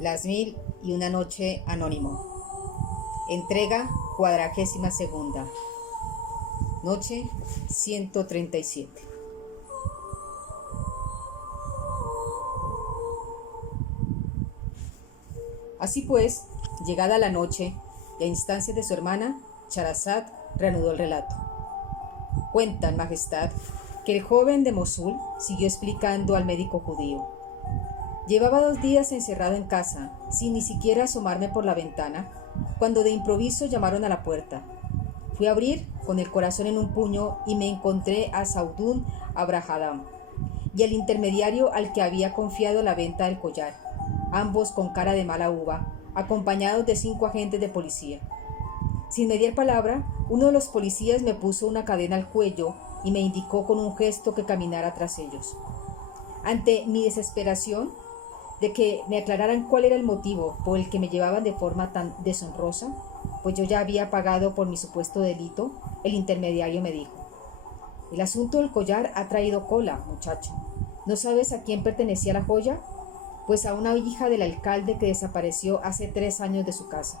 Las 1001 noche anónimo. Entrega 42ª. Noche 137. Así pues, llegada la noche y a instancias de su hermana, Charazad reanudó el relato. Cuentan, Majestad, que el joven de Mosul siguió explicando al médico judío. Llevaba 2 días encerrado en casa, sin ni siquiera asomarme por la ventana, cuando de improviso llamaron a la puerta. Fui a abrir con el corazón en un puño y me encontré a Saudun Abrahadam y al intermediario al que había confiado la venta del collar, ambos con cara de mala uva, acompañados de 5 agentes de policía. Sin mediar palabra, uno de los policías me puso una cadena al cuello y me indicó con un gesto que caminara tras ellos. Ante mi desesperación de que me aclararan cuál era el motivo por el que me llevaban de forma tan deshonrosa, pues yo ya había pagado por mi supuesto delito, el intermediario me dijo: el asunto del collar ha traído cola, muchacho. ¿No sabes a quién pertenecía la joya? Pues a una hija del alcalde que desapareció hace 3 años de su casa.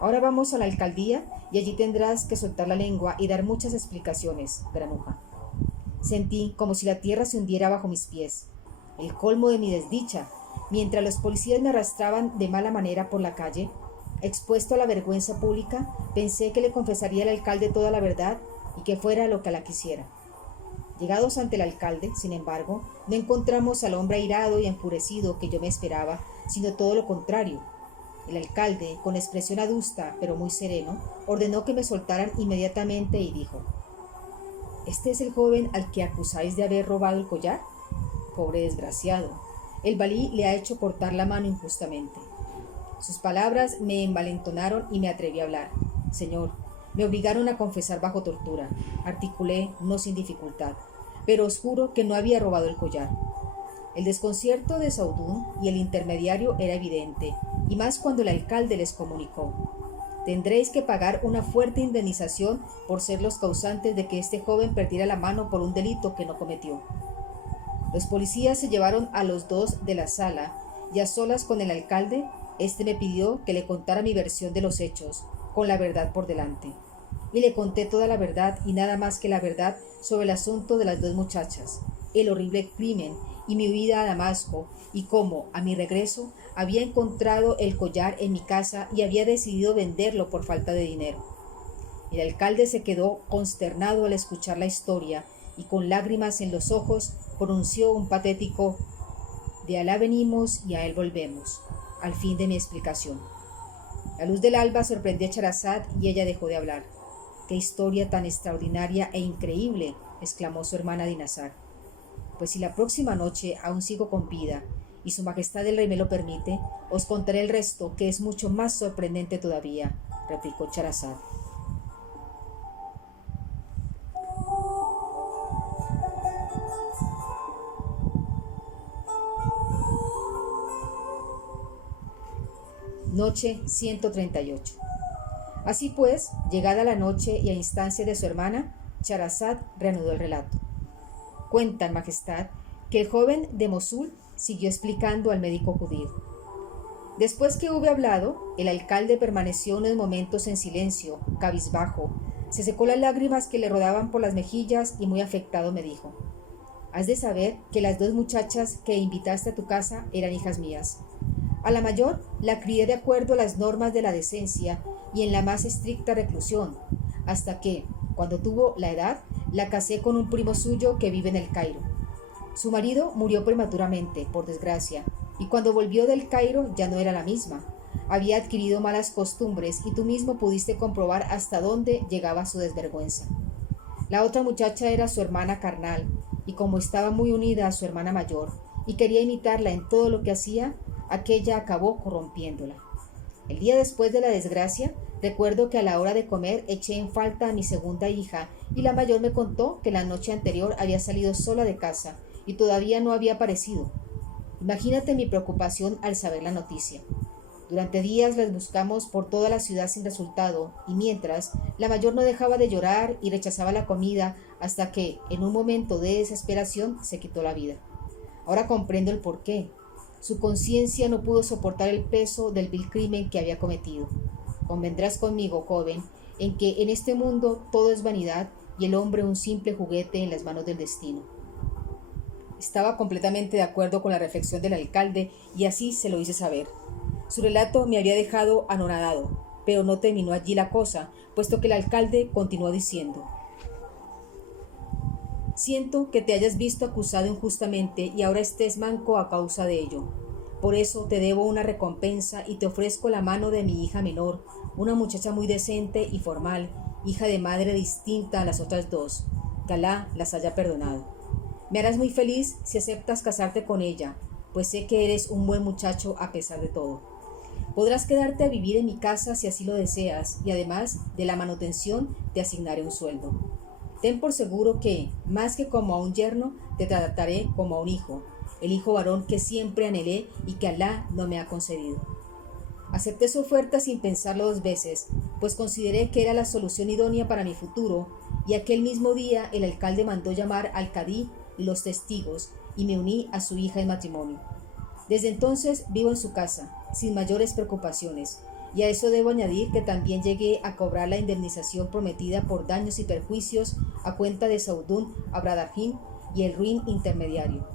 Ahora vamos a la alcaldía y allí tendrás que soltar la lengua y dar muchas explicaciones, granuja. Sentí como si la tierra se hundiera bajo mis pies. El colmo de mi desdicha, mientras los policías me arrastraban de mala manera por la calle, expuesto a la vergüenza pública, pensé que le confesaría al alcalde toda la verdad y que fuera lo que la quisiera. Llegados ante el alcalde, sin embargo, no encontramos al hombre airado y enfurecido que yo me esperaba, sino todo lo contrario. El alcalde, con expresión adusta, pero muy sereno, ordenó que me soltaran inmediatamente y dijo: ¿este es el joven al que acusáis de haber robado el collar? Pobre desgraciado, el valí le ha hecho cortar la mano injustamente. Sus palabras me envalentonaron y me atreví a hablar. Señor, me obligaron a confesar bajo tortura, articulé no sin dificultad, pero os juro que no había robado el collar. El desconcierto de Saudun y el intermediario era evidente, y más cuando el alcalde les comunicó: tendréis que pagar una fuerte indemnización por ser los causantes de que este joven perdiera la mano por un delito que no cometió. Los policías se llevaron a los 2 de la sala, y a solas con el alcalde, este me pidió que le contara mi versión de los hechos, con la verdad por delante. Y le conté toda la verdad y nada más que la verdad sobre el asunto de las 2 muchachas, el horrible crimen y mi huida a Damasco, y cómo, a mi regreso, había encontrado el collar en mi casa y había decidido venderlo por falta de dinero. El alcalde se quedó consternado al escuchar la historia y con lágrimas en los ojos pronunció un patético: de Alá venimos y a él volvemos, al fin de mi explicación. La luz del alba sorprendió a Charazad y ella dejó de hablar. ¡Qué historia tan extraordinaria e increíble!, exclamó su hermana Dinazar. Pues si la próxima noche aún sigo con vida y su majestad el rey me lo permite, os contaré el resto, que es mucho más sorprendente todavía, replicó Charazad. Noche 138. Así pues, llegada la noche y a instancia de su hermana, Charazad reanudó el relato. Cuentan, Majestad, que el joven de Mosul siguió explicando al médico judío. Después que hube hablado, el alcalde permaneció unos momentos en silencio, cabizbajo, se secó las lágrimas que le rodaban por las mejillas y muy afectado me dijo: has de saber que las 2 muchachas que invitaste a tu casa eran hijas mías. A la mayor la crié de acuerdo a las normas de la decencia y en la más estricta reclusión, hasta que, cuando tuvo la edad, la casé con un primo suyo que vive en el Cairo. Su marido murió prematuramente, por desgracia, y cuando volvió del Cairo ya no era la misma. Había adquirido malas costumbres y tú mismo pudiste comprobar hasta dónde llegaba su desvergüenza. La otra muchacha era su hermana carnal, y como estaba muy unida a su hermana mayor y quería imitarla en todo lo que hacía, aquella acabó corrompiéndola. El día después de la desgracia, recuerdo que a la hora de comer eché en falta a mi segunda hija y la mayor me contó que la noche anterior había salido sola de casa y todavía no había aparecido. Imagínate mi preocupación al saber la noticia. Durante días las buscamos por toda la ciudad sin resultado y mientras, la mayor no dejaba de llorar y rechazaba la comida hasta que, en un momento de desesperación, se quitó la vida. Ahora comprendo el porqué. Su conciencia no pudo soportar el peso del vil crimen que había cometido. Convendrás conmigo, joven, en que en este mundo todo es vanidad y el hombre un simple juguete en las manos del destino. Estaba completamente de acuerdo con la reflexión del alcalde y así se lo hice saber. Su relato me había dejado anonadado, pero no terminó allí la cosa, puesto que el alcalde continuó diciendo: siento que te hayas visto acusado injustamente y ahora estés manco a causa de ello. Por eso te debo una recompensa y te ofrezco la mano de mi hija menor, una muchacha muy decente y formal, hija de madre distinta a las otras dos, que Alá las haya perdonado. Me harás muy feliz si aceptas casarte con ella, pues sé que eres un buen muchacho a pesar de todo. Podrás quedarte a vivir en mi casa si así lo deseas, y además de la manutención te asignaré un sueldo. Ten por seguro que, más que como a un yerno, te trataré como a un hijo, el hijo varón que siempre anhelé y que Alá no me ha concedido. Acepté su oferta sin pensarlo dos veces, pues consideré que era la solución idónea para mi futuro, y aquel mismo día el alcalde mandó llamar al cadí y los testigos, y me uní a su hija en matrimonio. Desde entonces vivo en su casa, sin mayores preocupaciones, y a eso debo añadir que también llegué a cobrar la indemnización prometida por daños y perjuicios a cuenta de Saudún Abradahim y el ruin intermediario.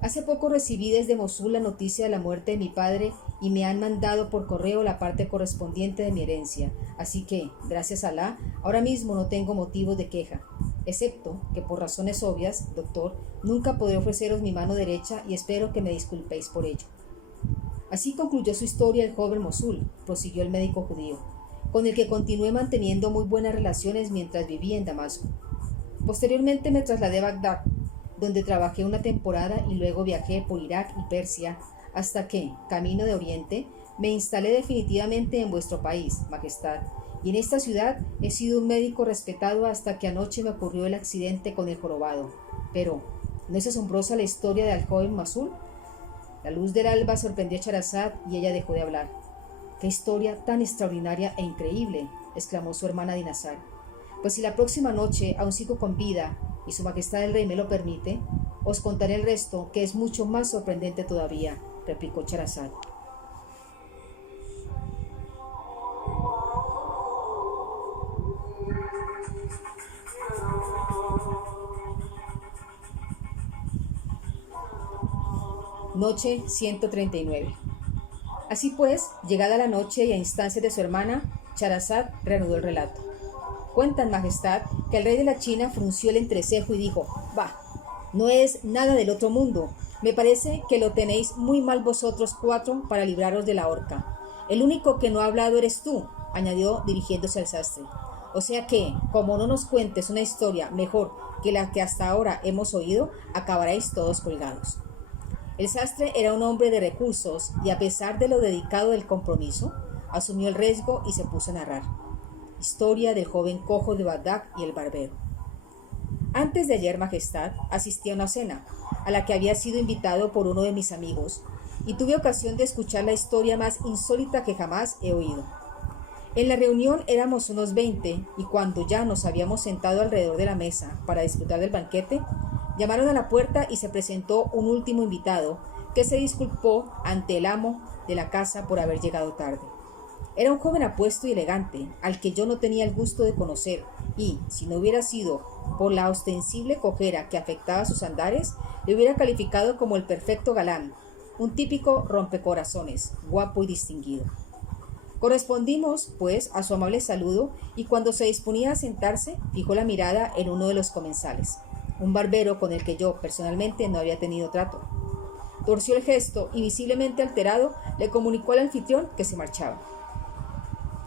Hace poco recibí desde Mosul la noticia de la muerte de mi padre y me han mandado por correo la parte correspondiente de mi herencia, así que, gracias a Alá, ahora mismo no tengo motivos de queja, excepto que por razones obvias, doctor, nunca podré ofreceros mi mano derecha y espero que me disculpéis por ello. Así concluyó su historia el joven Mosul, prosiguió el médico judío, con el que continué manteniendo muy buenas relaciones mientras vivía en Damasco. Posteriormente me trasladé a Bagdad, donde trabajé una temporada y luego viajé por Irak y Persia, hasta que, camino de Oriente, me instalé definitivamente en vuestro país, Majestad, y en esta ciudad he sido un médico respetado hasta que anoche me ocurrió el accidente con el jorobado. Pero, ¿no es asombrosa la historia del joven Mosul? La luz del alba sorprendió a Charazad y ella dejó de hablar. ¡Qué historia tan extraordinaria e increíble!, exclamó su hermana Dinazar. Pues si la próxima noche aún sigo con vida y su majestad el rey me lo permite, os contaré el resto, que es mucho más sorprendente todavía, replicó Charazad. Noche 139. Así pues, llegada la noche y a instancias de su hermana, Charazad reanudó el relato. Cuentan, majestad, que el rey de la China frunció el entrecejo y dijo: «Bah, no es nada del otro mundo. Me parece que lo tenéis muy mal vosotros cuatro para libraros de la horca. El único que no ha hablado eres tú», añadió dirigiéndose al sastre. «O sea que, como no nos cuentes una historia mejor que la que hasta ahora hemos oído, acabaréis todos colgados». El sastre era un hombre de recursos y, a pesar de lo dedicado del compromiso, asumió el riesgo y se puso a narrar. Historia del joven cojo de Bagdad y el barbero. Antes de ayer, majestad, asistí a una cena, a la que había sido invitado por uno de mis amigos, y tuve ocasión de escuchar la historia más insólita que jamás he oído. En la reunión éramos unos 20, y cuando ya nos habíamos sentado alrededor de la mesa para disfrutar del banquete, llamaron a la puerta y se presentó un último invitado, que se disculpó ante el amo de la casa por haber llegado tarde. Era un joven apuesto y elegante, al que yo no tenía el gusto de conocer, y, si no hubiera sido por la ostensible cojera que afectaba sus andares, le hubiera calificado como el perfecto galán, un típico rompecorazones, guapo y distinguido. Correspondimos, pues, a su amable saludo, y cuando se disponía a sentarse, fijó la mirada en uno de los comensales, un barbero con el que yo, personalmente, no había tenido trato. Torció el gesto y, visiblemente alterado, le comunicó al anfitrión que se marchaba.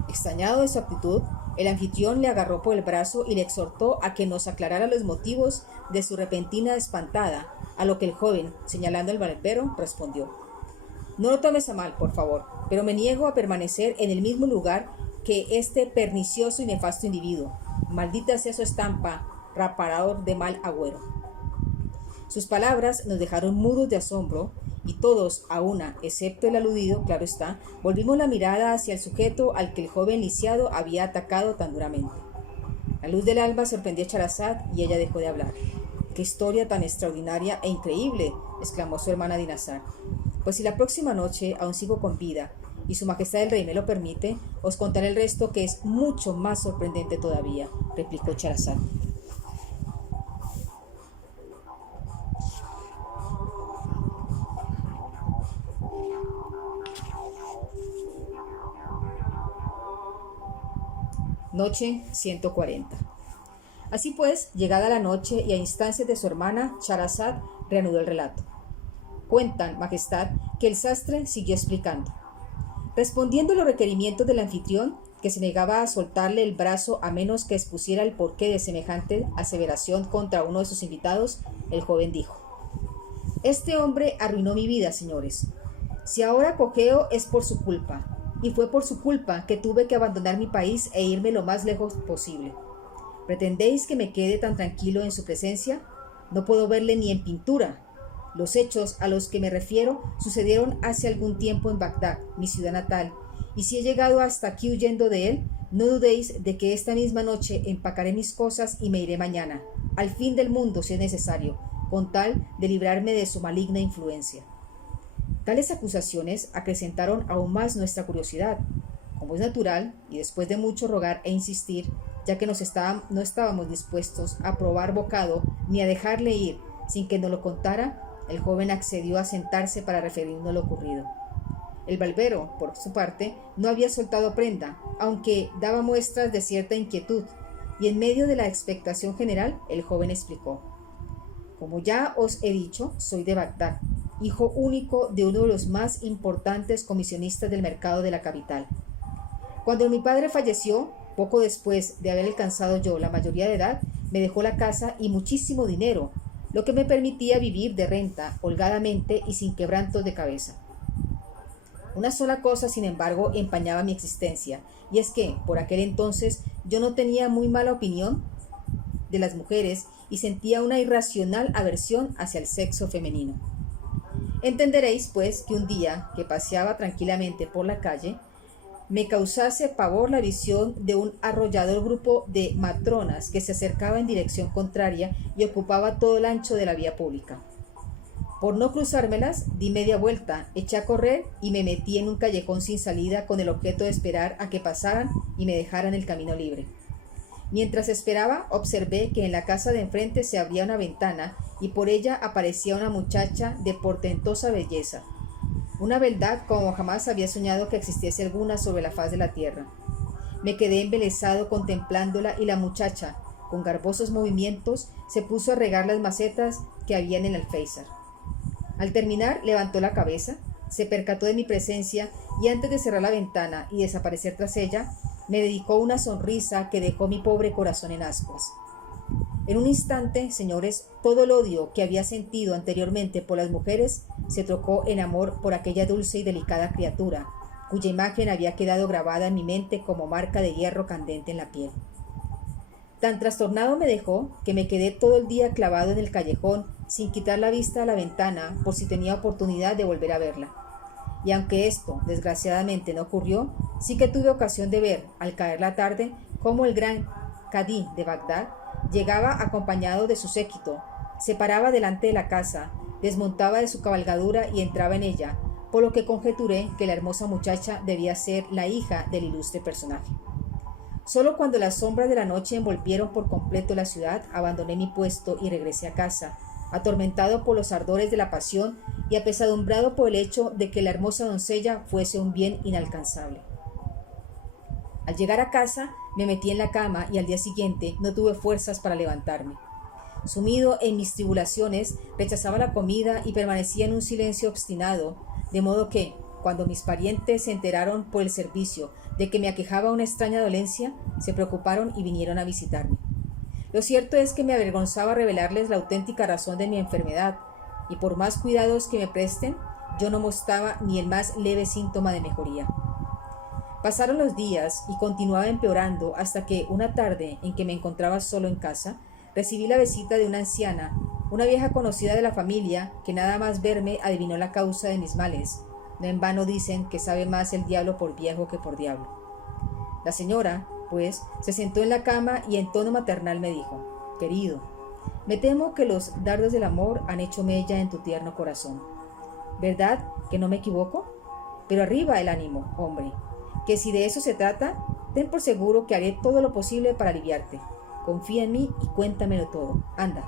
Extrañado de su actitud, el anfitrión le agarró por el brazo y le exhortó a que nos aclarara los motivos de su repentina espantada, a lo que el joven, señalando al barbero, respondió: «No lo tomes a mal, por favor, pero me niego a permanecer en el mismo lugar que este pernicioso y nefasto individuo. Maldita sea su estampa, raparador de mal agüero». Sus palabras nos dejaron mudos de asombro, y todos, a una, excepto el aludido, claro está, volvimos la mirada hacia el sujeto al que el joven lisiado había atacado tan duramente. La luz del alba sorprendió a Charazad y ella dejó de hablar. «¡Qué historia tan extraordinaria e increíble!», exclamó su hermana Dinazar. Pues si la próxima noche aún sigo con vida y su majestad el rey me lo permite, os contaré el resto, que es mucho más sorprendente todavía, replicó Charazad. Noche 140. Así pues, llegada la noche y a instancias de su hermana, Charazad reanudó el relato. Cuentan, majestad, que el sastre siguió explicando. Respondiendo a los requerimientos del anfitrión, que se negaba a soltarle el brazo a menos que expusiera el porqué de semejante aseveración contra uno de sus invitados, el joven dijo: Este hombre arruinó mi vida, señores. Si ahora cojeo es por su culpa, y fue por su culpa que tuve que abandonar mi país e irme lo más lejos posible. ¿Pretendéis que me quede tan tranquilo en su presencia? No puedo verle ni en pintura. Los hechos a los que me refiero sucedieron hace algún tiempo en Bagdad, mi ciudad natal, y si he llegado hasta aquí huyendo de él, no dudéis de que esta misma noche empacaré mis cosas y me iré mañana, al fin del mundo si es necesario, con tal de librarme de su maligna influencia. Tales acusaciones acrecentaron aún más nuestra curiosidad. Como es natural, y después de mucho rogar e insistir, ya que no estábamos dispuestos a probar bocado ni a dejarle ir sin que nos lo contara, el joven accedió a sentarse para referirnos lo ocurrido. El barbero, por su parte, no había soltado prenda, aunque daba muestras de cierta inquietud, y en medio de la expectación general, el joven explicó: Como ya os he dicho, soy de Bagdad, hijo único de uno de los más importantes comisionistas del mercado de la capital. Cuando mi padre falleció, poco después de haber alcanzado yo la mayoría de edad, me dejó la casa y muchísimo dinero, lo que me permitía vivir de renta, holgadamente y sin quebrantos de cabeza. Una sola cosa, sin embargo, empañaba mi existencia, y es que, por aquel entonces, yo no tenía muy mala opinión de las mujeres y sentía una irracional aversión hacia el sexo femenino. Entenderéis, pues, que un día que paseaba tranquilamente por la calle, me causase pavor la visión de un arrollador grupo de matronas que se acercaba en dirección contraria y ocupaba todo el ancho de la vía pública. Por no cruzármelas, di media vuelta, eché a correr y me metí en un callejón sin salida con el objeto de esperar a que pasaran y me dejaran el camino libre. Mientras esperaba, observé que en la casa de enfrente se abría una ventana y por ella aparecía una muchacha de portentosa belleza. Una beldad como jamás había soñado que existiese alguna sobre la faz de la tierra. Me quedé embelesado contemplándola y la muchacha, con garbosos movimientos, se puso a regar las macetas que había en el alféizar. Al terminar, levantó la cabeza, se percató de mi presencia y antes de cerrar la ventana y desaparecer tras ella, me dedicó una sonrisa que dejó mi pobre corazón en ascuas. En un instante, señores, todo el odio que había sentido anteriormente por las mujeres se trocó en amor por aquella dulce y delicada criatura, cuya imagen había quedado grabada en mi mente como marca de hierro candente en la piel. Tan trastornado me dejó que me quedé todo el día clavado en el callejón sin quitar la vista a la ventana por si tenía oportunidad de volver a verla. Y aunque esto, desgraciadamente, no ocurrió, sí que tuve ocasión de ver, al caer la tarde, cómo el gran cadí de Bagdad llegaba acompañado de su séquito, se paraba delante de la casa, desmontaba de su cabalgadura y entraba en ella, por lo que conjeturé que la hermosa muchacha debía ser la hija del ilustre personaje. Solo cuando las sombras de la noche envolvieron por completo la ciudad, abandoné mi puesto y regresé a casa, atormentado por los ardores de la pasión y apesadumbrado por el hecho de que la hermosa doncella fuese un bien inalcanzable. Al llegar a casa, me metí en la cama y al día siguiente no tuve fuerzas para levantarme. Sumido en mis tribulaciones, rechazaba la comida y permanecía en un silencio obstinado, de modo que, cuando mis parientes se enteraron por el servicio de que me aquejaba una extraña dolencia, se preocuparon y vinieron a visitarme. Lo cierto es que me avergonzaba revelarles la auténtica razón de mi enfermedad, y por más cuidados que me presten, yo no mostraba ni el más leve síntoma de mejoría. Pasaron los días y continuaba empeorando hasta que, una tarde en que me encontraba solo en casa, recibí la visita de una anciana, una vieja conocida de la familia, que nada más verme adivinó la causa de mis males. No en vano dicen que sabe más el diablo por viejo que por diablo. La señora, pues, se sentó en la cama y en tono maternal me dijo: Querido, me temo que los dardos del amor han hecho mella en tu tierno corazón. ¿Verdad que no me equivoco? Pero arriba el ánimo, hombre, que si de eso se trata, ten por seguro que haré todo lo posible para aliviarte. Confía en mí y cuéntamelo todo. Anda.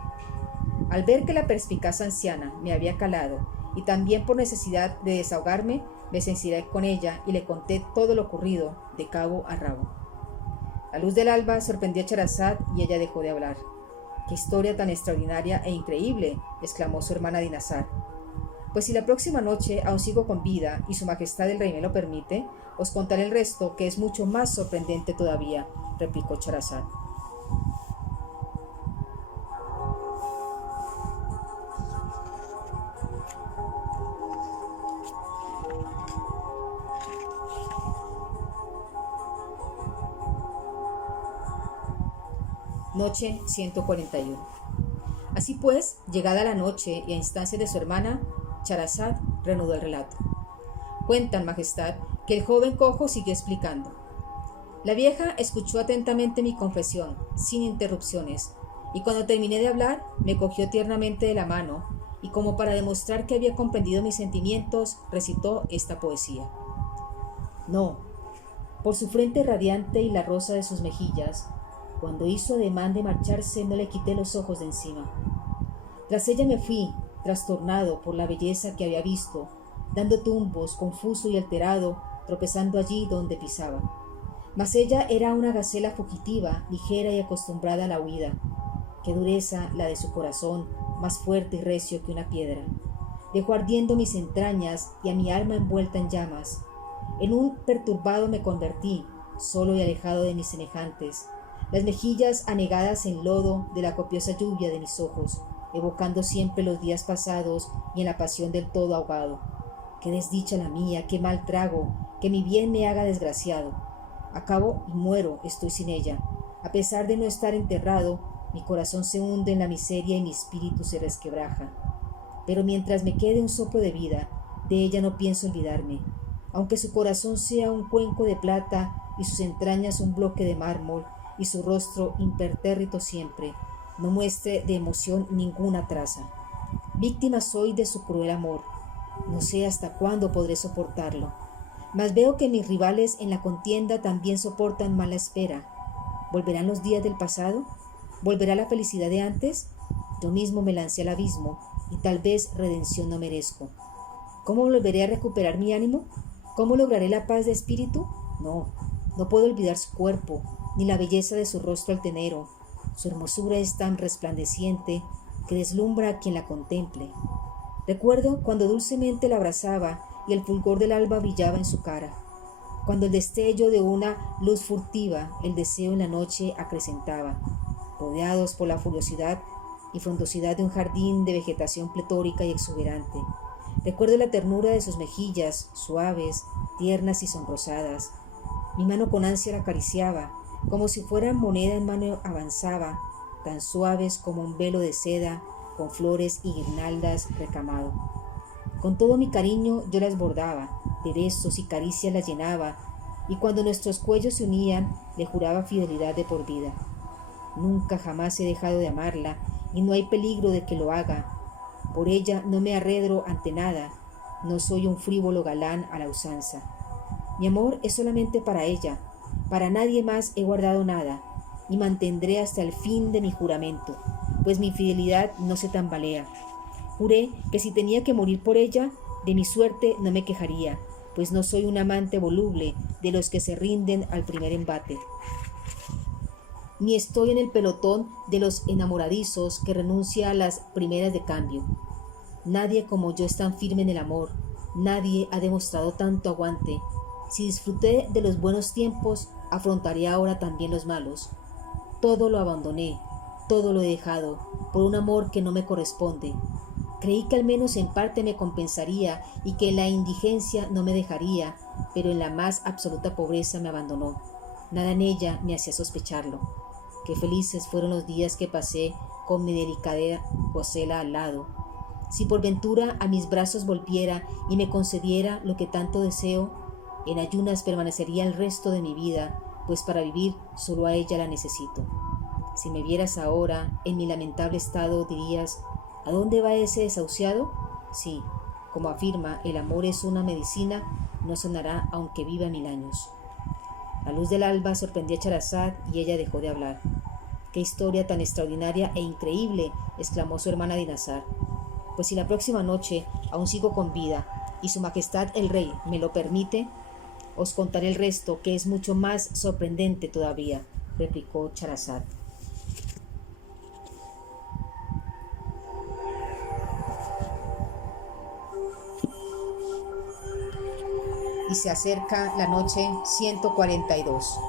Al ver que la perspicaz anciana me había calado y también por necesidad de desahogarme, me sinceré con ella y le conté todo lo ocurrido de cabo a rabo. La luz del alba sorprendió a Scheherazade y ella dejó de hablar. ¡Qué historia tan extraordinaria e increíble!, exclamó su hermana Dinarzade. Pues si la próxima noche aún sigo con vida y su majestad el rey me lo permite, os contaré el resto, que es mucho más sorprendente todavía, replicó Scheherazade. Noche 141. Así pues, llegada la noche y a instancias de su hermana, Scheherazade reanudó el relato. Cuentan, majestad, que el joven cojo siguió explicando. La vieja escuchó atentamente mi confesión, sin interrupciones, y cuando terminé de hablar, me cogió tiernamente de la mano, y como para demostrar que había comprendido mis sentimientos, recitó esta poesía. No, por su frente radiante y la rosa de sus mejillas, cuando hizo ademán de marcharse, no le quité los ojos de encima. Tras ella me fui, trastornado por la belleza que había visto, dando tumbos, confuso y alterado, tropezando allí donde pisaba. Mas ella era una gacela fugitiva, ligera y acostumbrada a la huida. Qué dureza la de su corazón, más fuerte y recio que una piedra. Dejó ardiendo mis entrañas y a mi alma envuelta en llamas. En un perturbado me convertí, solo y alejado de mis semejantes, las mejillas anegadas en lodo de la copiosa lluvia de mis ojos, evocando siempre los días pasados y en la pasión del todo ahogado. Qué desdicha la mía, qué mal trago, que mi bien me haga desgraciado. Acabo y muero, estoy sin ella. A pesar de no estar enterrado, mi corazón se hunde en la miseria y mi espíritu se resquebraja. Pero mientras me quede un soplo de vida, de ella no pienso olvidarme. Aunque su corazón sea un cuenco de plata y sus entrañas un bloque de mármol, y su rostro impertérrito siempre, no muestre de emoción ninguna traza. Víctima soy de su cruel amor. No sé hasta cuándo podré soportarlo. Mas veo que mis rivales en la contienda también soportan mala espera. ¿Volverán los días del pasado? ¿Volverá la felicidad de antes? Yo mismo me lancé al abismo y tal vez redención no merezco. ¿Cómo volveré a recuperar mi ánimo? ¿Cómo lograré la paz de espíritu? No puedo olvidar su cuerpo, ni la belleza de su rostro altanero. Su hermosura es tan resplandeciente que deslumbra a quien la contemple. Recuerdo cuando dulcemente la abrazaba y el fulgor del alba brillaba en su cara, cuando el destello de una luz furtiva el deseo en la noche acrecentaba, rodeados por la furiosidad y frondosidad de un jardín de vegetación pletórica y exuberante. Recuerdo la ternura de sus mejillas, suaves, tiernas y sonrosadas. Mi mano con ansia la acariciaba, como si fuera moneda en mano avanzaba, tan suaves como un velo de seda, con flores y guirnaldas recamado. Con todo mi cariño yo las bordaba, de besos y caricias las llenaba, y cuando nuestros cuellos se unían, le juraba fidelidad de por vida. Nunca jamás he dejado de amarla, y no hay peligro de que lo haga. Por ella no me arredro ante nada, no soy un frívolo galán a la usanza. Mi amor es solamente para ella, para nadie más he guardado nada, y mantendré hasta el fin de mi juramento, pues mi fidelidad no se tambalea. Juré que si tenía que morir por ella, de mi suerte no me quejaría, pues no soy un amante voluble de los que se rinden al primer embate. Ni estoy en el pelotón de los enamoradizos que renuncia a las primeras de cambio. Nadie como yo es tan firme en el amor, nadie ha demostrado tanto aguante. Si disfruté de los buenos tiempos, afrontaré ahora también los malos. Todo lo abandoné, todo lo he dejado, por un amor que no me corresponde. Creí que al menos en parte me compensaría y que la indigencia no me dejaría, pero en la más absoluta pobreza me abandonó. Nada en ella me hacía sospecharlo. Qué felices fueron los días que pasé con mi delicada Gosela al lado. Si por ventura a mis brazos volviera y me concediera lo que tanto deseo, en ayunas permanecería el resto de mi vida, pues para vivir solo a ella la necesito. Si me vieras ahora en mi lamentable estado, dirías: ¿a dónde va ese desahuciado? Sí, como afirma, el amor es una medicina, no sonará aunque viva 1000 años. La luz del alba sorprendió a Charazad y ella dejó de hablar. ¡Qué historia tan extraordinaria e increíble!, exclamó su hermana Dinazar. Pues si la próxima noche aún sigo con vida y su majestad el rey me lo permite, os contaré el resto, que es mucho más sorprendente todavía, replicó Charazad. Y se acerca la noche 142.